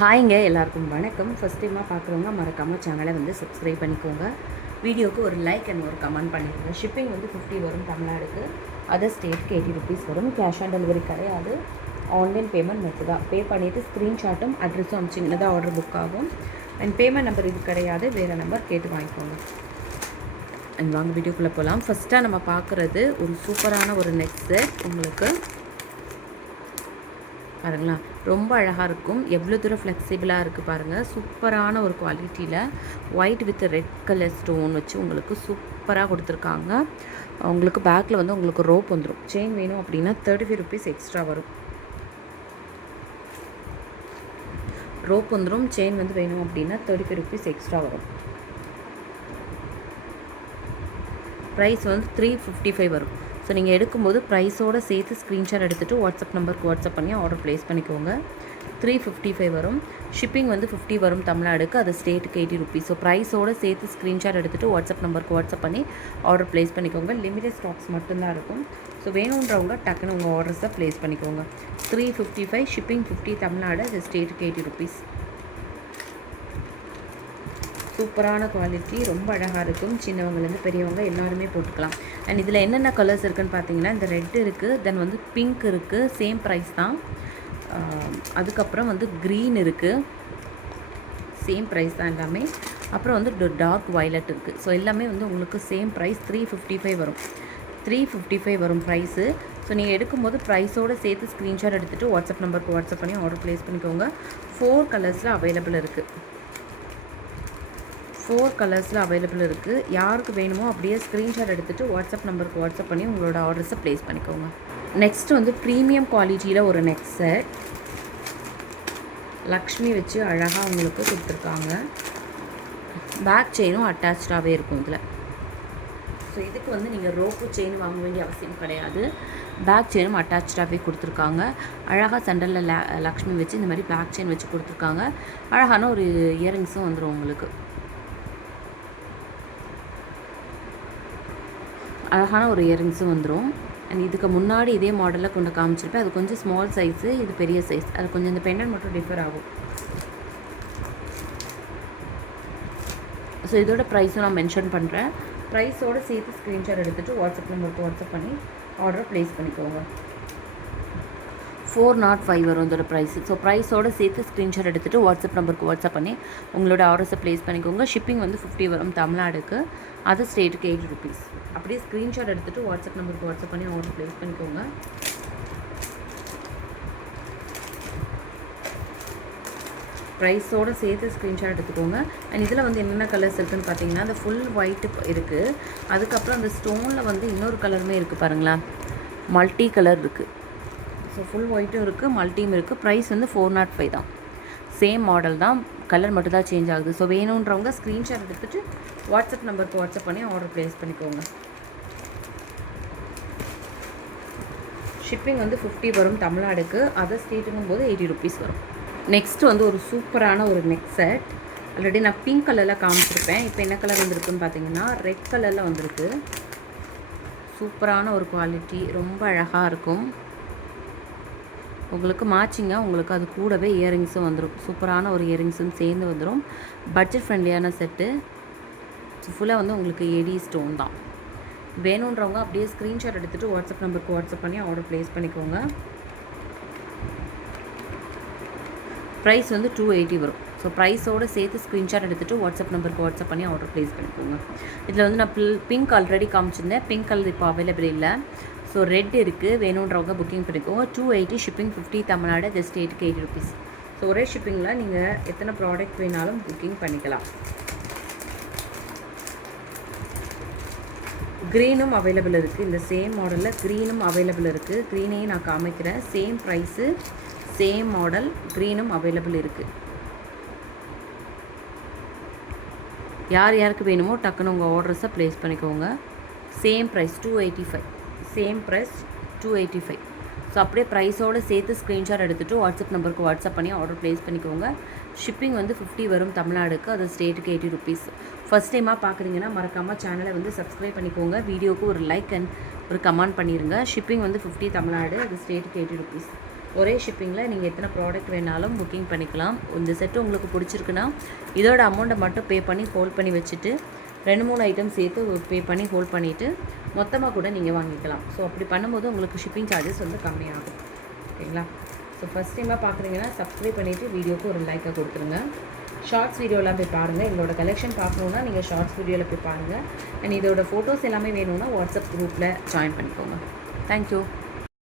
ஹாய்ங்க, எல்லாருக்கும் வணக்கம். ஃபஸ்ட் டைமாக பார்க்குறவங்க மறக்காமல் சேனலை வந்து சப்ஸ்கிரைப் பண்ணிக்கோங்க. வீடியோவுக்கு ஒரு லைக் அண்ட் ஒரு கமெண்ட் பண்ணிடுங்க. ஷிப்பிங் வந்து 50 வரும் தமிழ்நாடுக்கு. அதர் ஸ்டேட்டுக்கு 80 ருபீஸ் வரும். கேஷ் ஆன் டெலிவரி கிடையாது. ஆன்லைன் பேமெண்ட் மெத்தட் தான். பே பண்ணிவிட்டு ஸ்க்ரீன்ஷாட்டும் அட்ரஸும் அனுப்பிச்சிங்கன்னா தான் ஆர்டர் புக் ஆகும். அண்ட் பேமெண்ட் நம்பர் இது கிடையாது, வேறு நம்பர் கேட்டு வாங்கிக்கோங்க. அண்ட் வாங்க வீடியோக்குள்ளே போகலாம். ஃபஸ்ட்டாக நம்ம பார்க்குறது ஒரு சூப்பரான ஒரு நெக் செட். உங்களுக்கு பாருங்களா, ரொம்ப அழகாக இருக்கும். எவ்வளோ தூரம் ஃப்ளெக்சிபிளாக இருக்குது பாருங்கள். சூப்பரான ஒரு குவாலிட்டியில் white with red colour stone வச்சு உங்களுக்கு சூப்பராக கொடுத்துருக்காங்க. உங்களுக்கு பேக்கில் வந்து உங்களுக்கு ரோப் வந்துடும். செயின் வேணும் அப்படின்னா 35 ருபீஸ் எக்ஸ்ட்ரா வரும். ரோப் வந்துடும். செயின் வந்து வேணும் அப்படின்னா 35 ருபீஸ் எக்ஸ்ட்ரா வரும். ப்ரைஸ் வந்து 355 வரும். ஸோ நீங்கள் எடுக்கும்போது ப்ரைஸோடு சேர்த்து ஸ்க்ரீன்ஷாட் எடுத்துகிட்டு வாட்ஸ்அப் நம்பருக்கு வாட்ஸ்அப் பண்ணி ஆர்டர் ப்ளேஸ் பண்ணிக்கோங்க. 355 வரும். ஷிப்பிங் வந்து 50 வரும் தமிழ்நாடுக்கு. அது ஸ்டேட்டுக்கு 80 ருபீஸ். ஸோ ப்ரைஸோடு சேர்த்து ஸ்க்ரீன்ஷாட் எடுத்துகிட்டு வாட்ஸ்அப் நம்பருக்கு வாட்ஸ்அப் பண்ணி ஆர்டர் ப்ளேஸ் பண்ணிக்கோங்க. லிமிடெட் ஸ்டாக்ஸ் மட்டும்தான் இருக்கும். ஸோ வேணுன்றவங்க டக்குன்னு உங்கள் ஆர்டர்ஸை ப்ளேஸ் பண்ணிக்கோங்க. 355, ஷிப்பிங் 50 தமிழ்நாடு, அது ஸ்டேட்டுக்கு 80 ருபீஸ். சூப்பரான குவாலிட்டி, ரொம்ப அழகாக இருக்கும். சின்னவங்கலேருந்து பெரியவங்க எல்லாருமே போட்டுக்கலாம். அண்ட் இதில் என்னென்ன கலர்ஸ் இருக்குதுன்னு பார்த்தீங்கன்னா, இந்த ரெட் இருக்குது, தென் வந்து பிங்க் இருக்குது, சேம் ப்ரைஸ் தான். அதுக்கப்புறம் வந்து க்ரீன் இருக்குது, சேம் ப்ரைஸ் தான் எல்லாமே. அப்புறம் வந்து டார்க் வயலட் இருக்குது. ஸோ எல்லாமே வந்து உங்களுக்கு சேம் ப்ரைஸ் 355 வரும். 355 வரும் ப்ரைஸு. ஸோ நீங்கள் எடுக்கும்போது ப்ரைஸோடு சேர்த்து ஸ்க்ரீன்ஷாட் எடுத்துகிட்டு வாட்ஸ்அப் நம்பருக்கு வாட்ஸ்அப் பண்ணி ஆர்டர் ப்ளேஸ் பண்ணிக்கோங்க. 4 கலர்ஸில் அவைலபிள் இருக்குது. 4 கலர்ஸில் அவைலபிள் இருக்குது. யாருக்கு வேணுமோ அப்படியே ஸ்க்ரீன்ஷாட் எடுத்துகிட்டு வாட்ஸ்அப் நம்பருக்கு வாட்ஸ்அப் பண்ணி உங்களோட ஆர்டர்ஸை ப்ளேஸ் பண்ணிக்கோங்க. நெக்ஸ்ட் வந்து ப்ரீமியம் குவாலிட்டியில் ஒரு நெக் செட். லக்ஷ்மி வச்சு அழகாக உங்களுக்கு கொடுத்துருக்காங்க. பேக் செயினும் அட்டாச்சாகவே இருக்கும் இதில். ஸோ இதுக்கு வந்து நீங்கள் ரோப்பு செயின் வாங்க வேண்டிய அவசியம் கிடையாது. பேக் செயினும் அட்டாச்சாகவே கொடுத்துருக்காங்க. அழகாக சென்டரில் லக்ஷ்மி வச்சு இந்த மாதிரி பேக் செயின் வச்சு கொடுத்துருக்காங்க. அழகான ஒரு இயரிங்ஸும் வந்துடும் உங்களுக்கு. அழகான ஒரு இயரிங்ஸும் வந்துடும். அண்ட் இதுக்கு முன்னாடி இதே மாடலில் கொண்டு காமிச்சிருப்பேன். அது கொஞ்சம் ஸ்மால் சைஸு, இது பெரிய சைஸ். அது கொஞ்சம் இந்த பெண்டன்ட் மட்டும் டிஃபர் ஆகும். ஸோ இதோட ப்ரைஸும் நான் மென்ஷன் பண்ணுறேன். ப்ரைஸோடு சேர்த்து ஸ்க்ரீன்ஷாட் எடுத்துகிட்டு வாட்ஸ்அப் நம்பருக்கு வாட்ஸ்அப் பண்ணி ஆர்டர் ப்ளேஸ் பண்ணிக்கோங்க. 405 வரும் இதோட ப்ரைஸு. ஸோ ப்ரைஸோடு சேர்த்து ஸ்க்ரீன்ஷாட் எடுத்துகிட்டு வாட்ஸ்அப் நம்பருக்கு வாட்ஸ்அப் பண்ணி உங்களோட ஆர்டர்ஸை ப்ளேஸ் பண்ணிக்கோங்க. ஷிப்பிங் வந்து 50 வரும் தமிழ்நாடுக்கு. அது ஸ்டேட்டுக்கு 80 ருபீஸ். அப்படியே ஸ்க்ரீன்ஷாட் எடுத்துகிட்டு வாட்ஸ்அப் நம்பருக்கு வாட்ஸ்அப் பண்ணி ஆர்டர் ப்ளேஸ் பண்ணிக்கோங்க. ப்ரைஸோடு சேர்த்து ஸ்க்ரீன்ஷாட் எடுத்துக்கோங்க. அண்ட் இதில் வந்து என்னென்ன கலர்ஸ் இருக்குதுன்னு பார்த்தீங்கன்னா, அந்த ஃபுல் ஒயிட்டு இருக்குது. அதுக்கப்புறம் அந்த ஸ்டோனில் வந்து இன்னொரு கலருமே இருக்குது பாருங்களேன், மல்டி கலர் இருக்குது. ஸோ ஃபுல் ஒயிட்டும் இருக்குது, மல்டியும் இருக்குது. ப்ரைஸ் வந்து 405 தான். சேம் மாடல் தான், கலர் மட்டும் தான் சேஞ்ச் ஆகுது. ஸோ வேணுன்றவங்க ஸ்க்ரீன்ஷாட் எடுத்துகிட்டு வாட்ஸ்அப் நம்பருக்கு வாட்ஸ்அப் பண்ணி ஆர்டர் ப்ளேஸ் பண்ணிக்கோங்க. ஷிப்பிங் வந்து 50 வரும் தமிழ்நாடுக்கு. அதர் ஸ்டேட்டுங்கும் போது 80 ருபீஸ் வரும். நெக்ஸ்ட் வந்து ஒரு சூப்பரான ஒரு நெக் செட். ஆல்ரெடி நான் பிங்க் கலரில் காமிச்சிருப்பேன். இப்போ என்ன கலர் வந்திருக்குன்னு பார்த்தீங்கன்னா, ரெட் கலரில் வந்திருக்கு. சூப்பரான ஒரு குவாலிட்டி, ரொம்ப அழகாக இருக்கும். உங்களுக்கு மேட்சிங்காக உங்களுக்கு அது கூடவே இயரிங்ஸும் வந்துடும். சூப்பரான ஒரு இயரிங்ஸும் சேர்ந்து வந்துடும். பட்ஜெட் ஃப்ரெண்ட்லியான செட்டு. ஃபுல்லாக வந்து உங்களுக்கு ஏடி ஸ்டோன் தான். வேணுன்றவங்க அப்படியே ஸ்க்ரீன்ஷாட் எடுத்துகிட்டு வாட்ஸ்அப் நம்பருக்கு வாட்ஸ்அப் பண்ணி ஆர்டர் ப்ளேஸ் பண்ணிக்கோங்க. ப்ரைஸ் வந்து 280 வரும். ஸோ ப்ரைஸோடு சேர்த்து ஸ்க்ரீன்ஷாட் எடுத்துகிட்டு வாட்ஸ்அப் நம்பருக்கு வாட்ஸ்அப் பண்ணி ஆர்டர் ப்ளேஸ் பண்ணிக்கோங்க. இதில் வந்து நான் பிங்க் ஆல்ரெடி காமிச்சிருந்தேன். பிங்க் கலர் இப்போ அவைலபிள் இல்லை. ஸோ ரெட் இருக்குது. வேணுன்றவங்க புக்கிங் பண்ணிக்கோங்க. 280, ஷிப்பிங் 50 தமிழ்நாடு, அது ஸ்டேட்டுக்கு 80 ருபீஸ். ஸோ ஒரே ஷிப்பிங்கில் நீங்கள் எத்தனை ப்ராடக்ட் வேணாலும் புக்கிங் பண்ணிக்கலாம். க்ரீனும் அவைலபிள் இருக்குது. இந்த சேம் மாடலில் க்ரீனும் அவைலபிள் இருக்குது. க்ரீனையும் நான் காமிக்கிறேன். சேம் ப்ரைஸு, சேம் மாடல், க்ரீனும் அவைலபிள் இருக்குது. யார் யாருக்கு வேணுமோ டக்குன்னு உங்கள் ஆர்டர்ஸை ப்ளேஸ் பண்ணிக்கோங்க. Same price 285. Same price 285. So அப்படியே ப்ரைஸோடு சேர்த்து ஸ்க்ரீன்ஷாட் எடுத்துகிட்டு வாட்ஸ்அப் நம்பருக்கு வாட்ஸ்அப் பண்ணி ஆர்டர் ப்ளேஸ் பண்ணிக்கோங்க. ஷிப்பிங் வந்து 50 வரும் தமிழ்நாடுக்கு. அது ஸ்டேட்டுக்கு 80 ருபீஸ். ஃபஸ்ட் டைமாக பார்க்குறீங்கன்னா மறக்காமல் சேனலை வந்து சப்ஸ்கிரைப் பண்ணிக்கோங்க. வீடியோவுக்கு ஒரு லைக் அண்ட் ஒரு கமெண்ட் பண்ணிடுங்க. ஷிப்பிங் வந்து 50 தமிழ்நாடு, அது ஸ்டேட்டுக்கு 80 ருபீஸ். ஒரே ஷிப்பிங்கில் நீங்கள் எத்தனை ப்ராடக்ட் வேணாலும் புக்கிங் பண்ணிக்கலாம். இந்த செட்டு உங்களுக்கு பிடிச்சிருக்குன்னா இதோட அமௌண்ட்டை மட்டும் பே பண்ணி ஹோல்ட் பண்ணி வச்சுட்டு 2-3 ஐட்டம் சேர்த்து பே பண்ணி ஹோல்ட் பண்ணிவிட்டு மொத்தமாக கூட நீங்கள் வாங்கிக்கலாம். ஸோ அப்படி பண்ணும்போது உங்களுக்கு ஷிப்பிங் சார்ஜஸ் வந்து கம்மியாகும். ஓகேங்களா? ஸோ ஃபஸ்ட் டைமாக பார்க்குறீங்கன்னா சப்ஸ்கிரைப் பண்ணிவிட்டு வீடியோக்கு ஒரு லைக்கை கொடுத்துருங்க. ஷார்ட்ஸ் வீடியோலாம் போய் பாருங்கள். எங்களோட கலெக்ஷன் பார்க்கணுன்னா நீங்கள் ஷார்ட்ஸ் வீடியோவில் போய் பாருங்கள். அண்ட் இதோட ஃபோட்டோஸ் எல்லாமே வேணும்னா வாட்ஸ்அப் குரூப்பில் ஜாயின் பண்ணிக்கோங்க. தேங்க்யூ.